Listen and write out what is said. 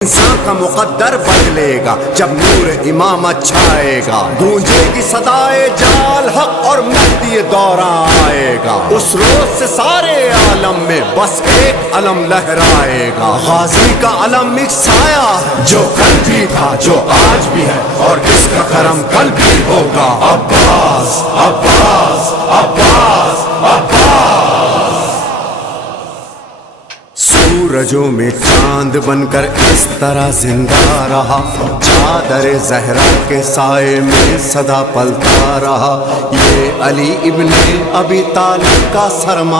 इंसान का मुकद्दर बदलेगा जब नूर इमामत छाएगा। गूंजेगी सदाए जाल हक और महदी दौरा आएगा। उस रोज से सारे आलम में बस एक अलम लहराएगा। गाजी का अलम एक साया है जो कल भी था, जो आज भी है और इसका करम कल भी होगा। अब्बास अब्बास अब्बास अब्बास। सूरजों में चांद बनकर इस तरह जिंदा रहा, चादर जहरा के साए में सदा पलता रहा। ये अली इब्ने अबी तालिब का सरमा